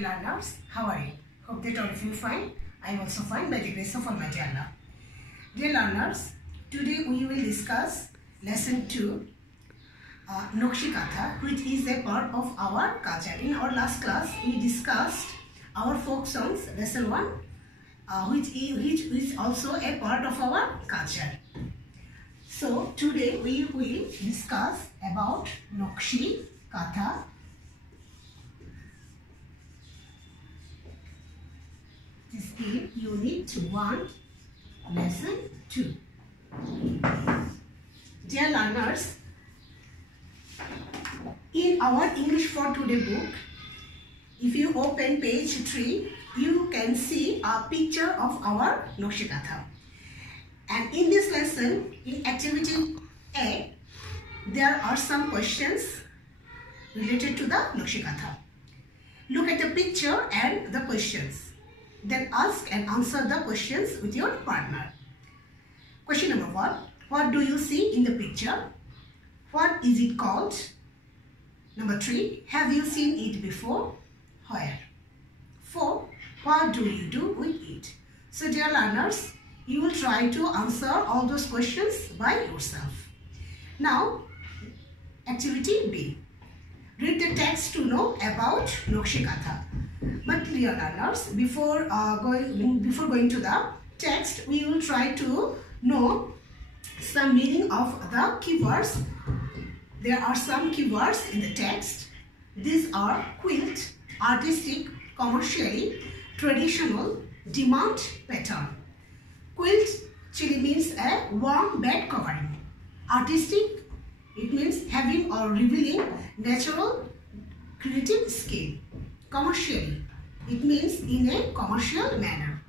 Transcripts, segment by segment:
Dear learners, how are you? Hope that all of you fine. I am also fine by the grace of Almighty Allah. Dear learners, today we will discuss lesson 2, Nokshi Katha, which is a part of our culture. In our last class, we discussed our folk songs, lesson 1, which is also a part of our culture. So today we will discuss about Nokshi Katha. This is Unit 1, Lesson 2. Dear learners, in our English for Today book, if you open page 3, you can see a picture of our Nokshi Katha. And in this lesson, in activity A, there are some questions related to the Nokshi Katha. Look at the picture and the questions. Then ask and answer the questions with your partner. Question number 1. What do you see in the picture? What is it called? Number 3. Have you seen it before? Where? 4. What do you do with it? So dear learners, you will try to answer all those questions by yourself. Now, activity B. Read the text to know about Nokshi Katha. But dear learners, before going to the text, we will try to know some meaning of the keywords. There are some keywords in the text. These are quilt, artistic, commercially, traditional, demand, pattern. Quilt actually means a warm bed covering. Artistic, it means having or revealing natural creative skill. Commercially, it means in a commercial manner.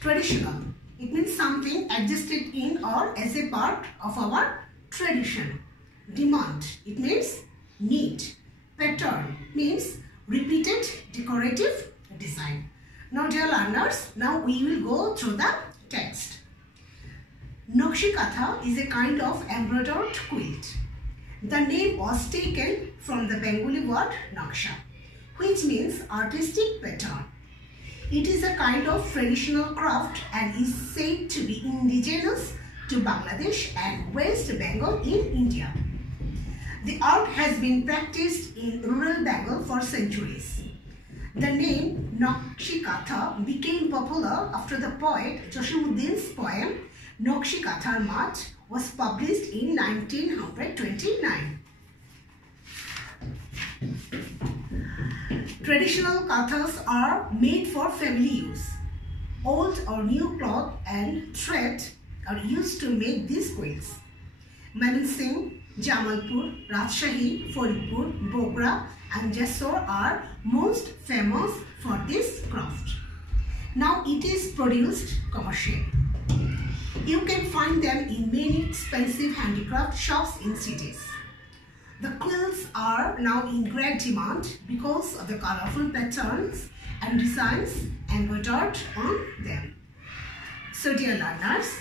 Traditional, it means something adjusted in or as a part of our tradition. Demand, it means need. Pattern means repeated decorative design. Now dear learners, now we will go through the text. Nokshi Katha is a kind of embroidered quilt. The name was taken from the Bengali word Naksha, which means artistic pattern. It is a kind of traditional craft and is said to be indigenous to Bangladesh and West Bengal in India. The art has been practiced in rural Bengal for centuries. The name Nokshi Katha became popular after the poet Jasimuddin's poem Nokshi Kathar Mat was published in 1929. Traditional kathas are made for family use. Old or new cloth and thread are used to make these quilts. Mansingh, Jamalpur, Rajshahi, Faridpur, Bogra and Jessore are most famous for this craft. Now it is produced commercially. You can find them in many expensive handicraft shops in cities. The quilts are now in great demand because of the colorful patterns and designs embroidered on them. So dear learners,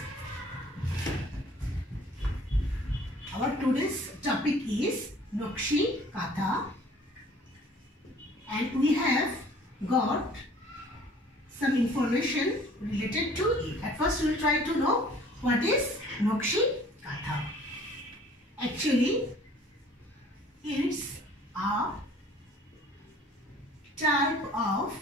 our today's topic is Nokshi Katha, and we have got some information related to it. At first we will try to know what is Nokshi Katha. Actually, it's a type of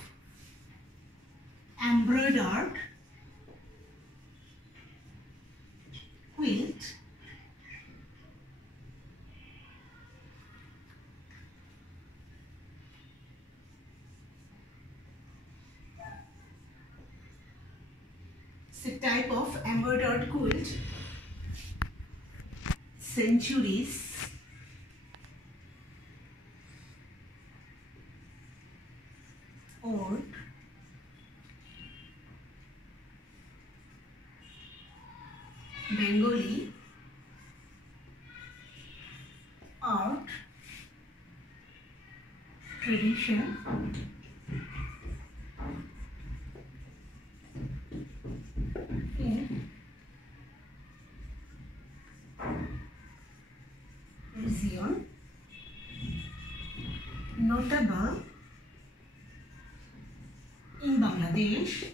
embroidered quilt centuries old, Bengali art tradition in region. Notable in Bangladesh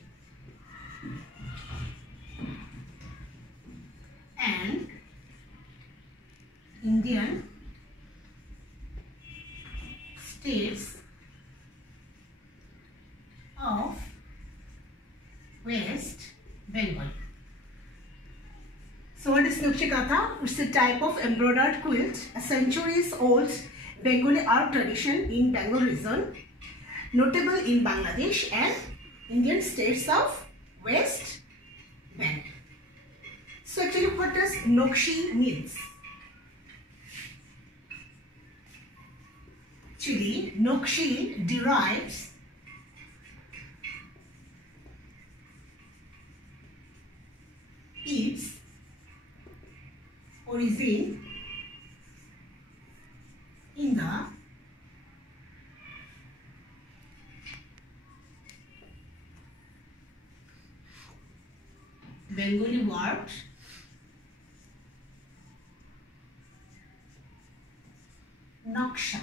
and Indian states of West Bengal. So what is Naksha Katha? It's a type of embroidered quilt, a centuries-old Bengali art tradition in Bengal region, notable in Bangladesh and Indian states of West Bengal. So actually what does Nakshi means? Actually, Nakshi derives its origin in the Bengali word Naksha.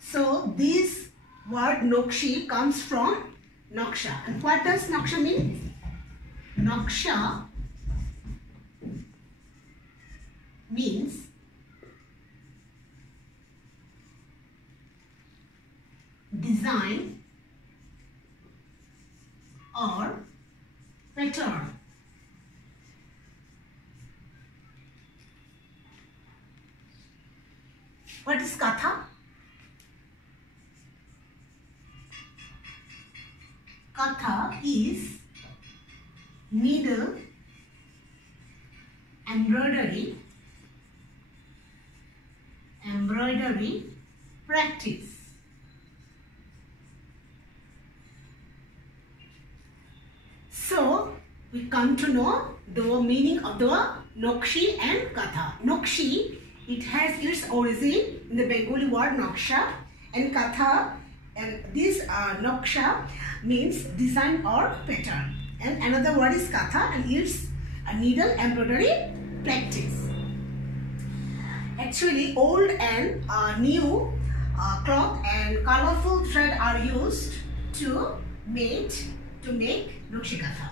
So this word Nakshi comes from Naksha. And what does Naksha mean? Naksha means design or pattern. What is Katha? Katha is needle embroidery practice. So we come to know the meaning of the Nakshi and Katha. Nakshi, it has its origin in the Bengali word Naksha, and Katha, and this Naksha means design or pattern, and another word is Katha, and it's a needle embroidery practice. Actually, old and new cloth and colorful thread are used to make Nakshi Katha.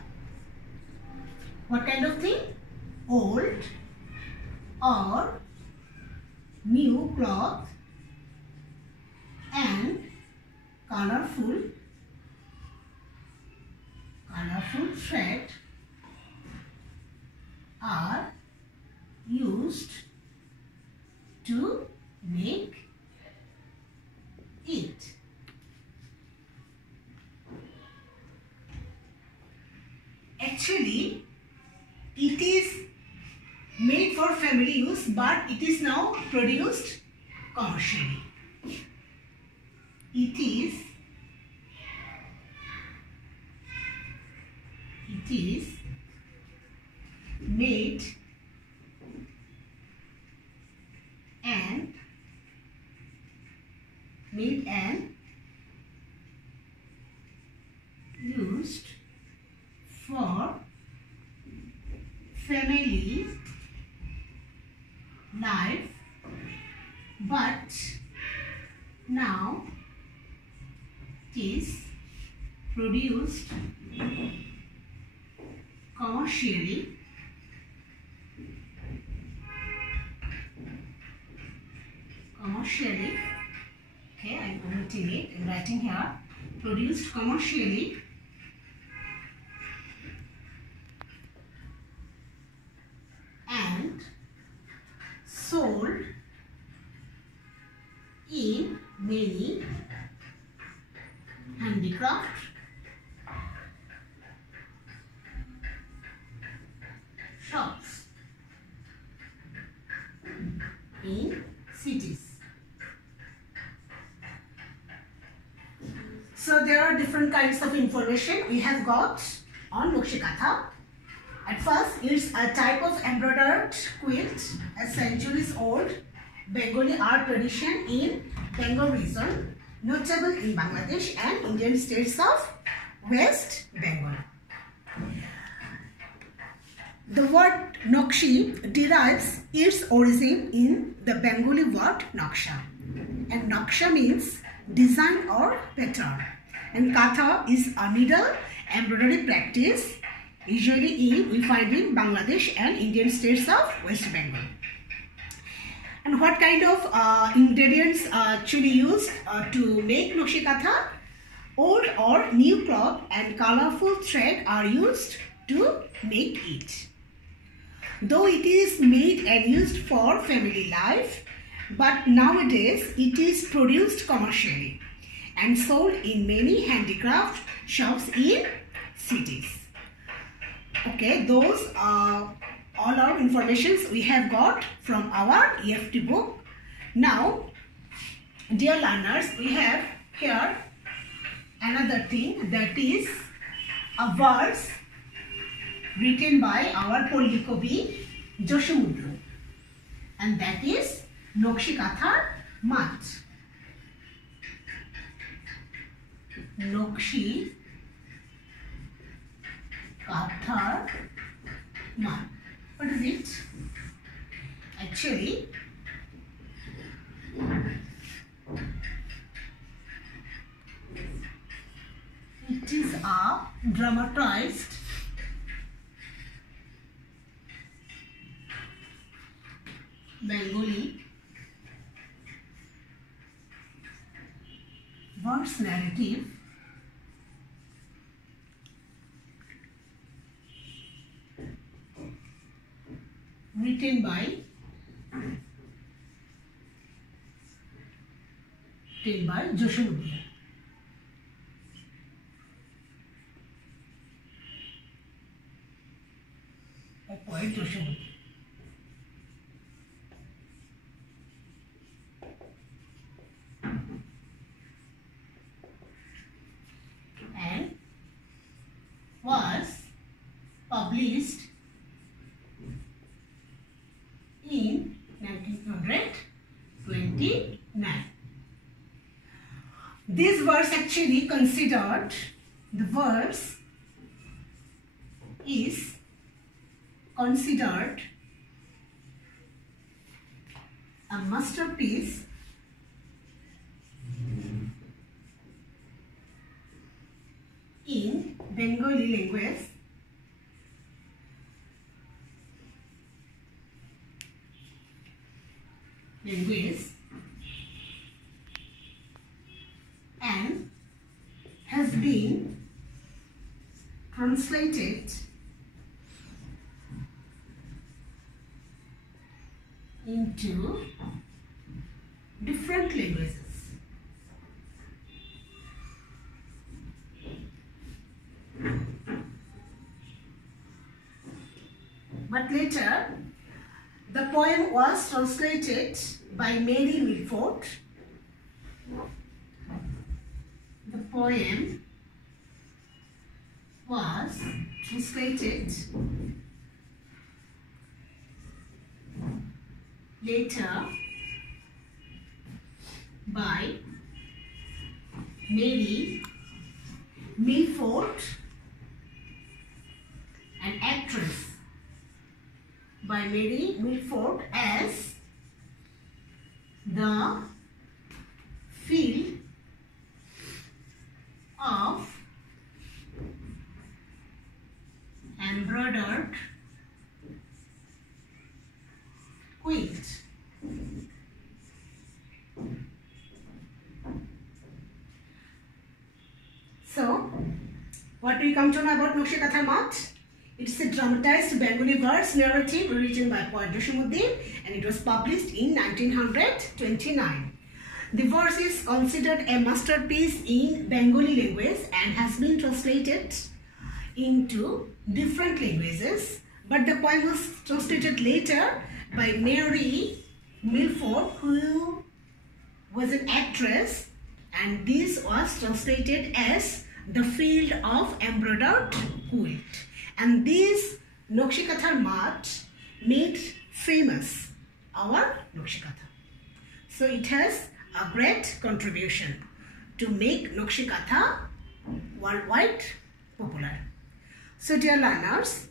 What kind of thing? Old or new cloth and colorful thread are used to make it. Actually, it is made for family use, but it is now produced commercially. It is made and used for family life, but now it is produced commercially okay, I'm omitting it and writing here, produced commercially and sold in many handicraft shops in cities. So there are different kinds of information we have got on Nakshi Katha. At first, it's a type of embroidered quilt, a centuries old Bengali art tradition in Bengal region, notable in Bangladesh and Indian states of West Bengal. The word Nakshi derives its origin in the Bengali word Naksha, and Naksha means design or pattern. And Katha is a needle embroidery practice. Usually we find in Bangladesh and Indian states of West Bengal. And what kind of ingredients are actually used to make Nokshe Katha? Old or new cloth and colorful thread are used to make it. Though it is made and used for family life, but nowadays it is produced commercially and sold in many handicraft shops in cities. Okay, those are all our informations we have got from our EFT book. Now, dear learners, we have here another thing, that is a verse written by our Polli Kavi Joshimuddin, and that is Nokshe Kathar Mat. Nokshe Kathar Mat. What is it? Actually, it is a dramatized Bengali verse narrative written by Joshimuddin. A poet Joshimuddin. And was published in 1929. This verse actually considered, the verse is considered a masterpiece in Bengali language and has been translated into different languages. But later, the poem was translated by Mary Milford. The poem was translated later by Mary Milford, an actress by Mary Milford, as the field of embroidered quilt. So, what do we come to know about Nokshe Kathar Mat? It's a dramatized Bengali verse narrative written by poet Joshimuddin, and it was published in 1929. The verse is considered a masterpiece in Bengali language and has been translated into different languages, but the poem was translated later by Mary Milford, who was an actress, and this was translated as the field of embroidered quilt. And this Nokshe Kathar Mat made famous our Nokshe Katha. So it has a great contribution to make Nokshe Katha worldwide popular. So dear learners,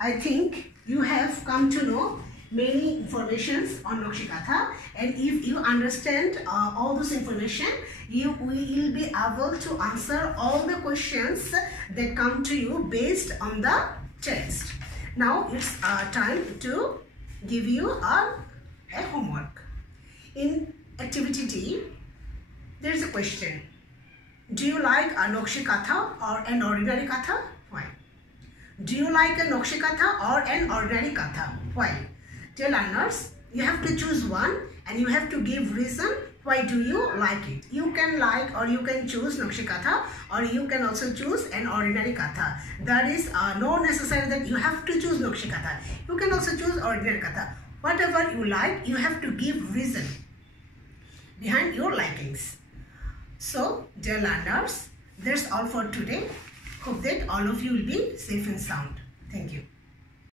I think you have come to know many informations on Nakshikatha, and if you understand all this information, you will be able to answer all the questions that come to you based on the text. Now it's time to give you a homework. In activity D, there is a question. Do you like a Nakshikatha or an ordinary katha? Why? Do you like a Nakshikatha or an ordinary katha? Why? Dear learners, you have to choose one and you have to give reason why do you like it. You can like or you can choose Nakshikatha, or you can also choose an ordinary katha. That is not necessary that you have to choose Nakshikatha. You can also choose ordinary katha. Whatever you like, you have to give reason behind your likings. So, dear learners, that's all for today. Hope that all of you will be safe and sound. Thank you.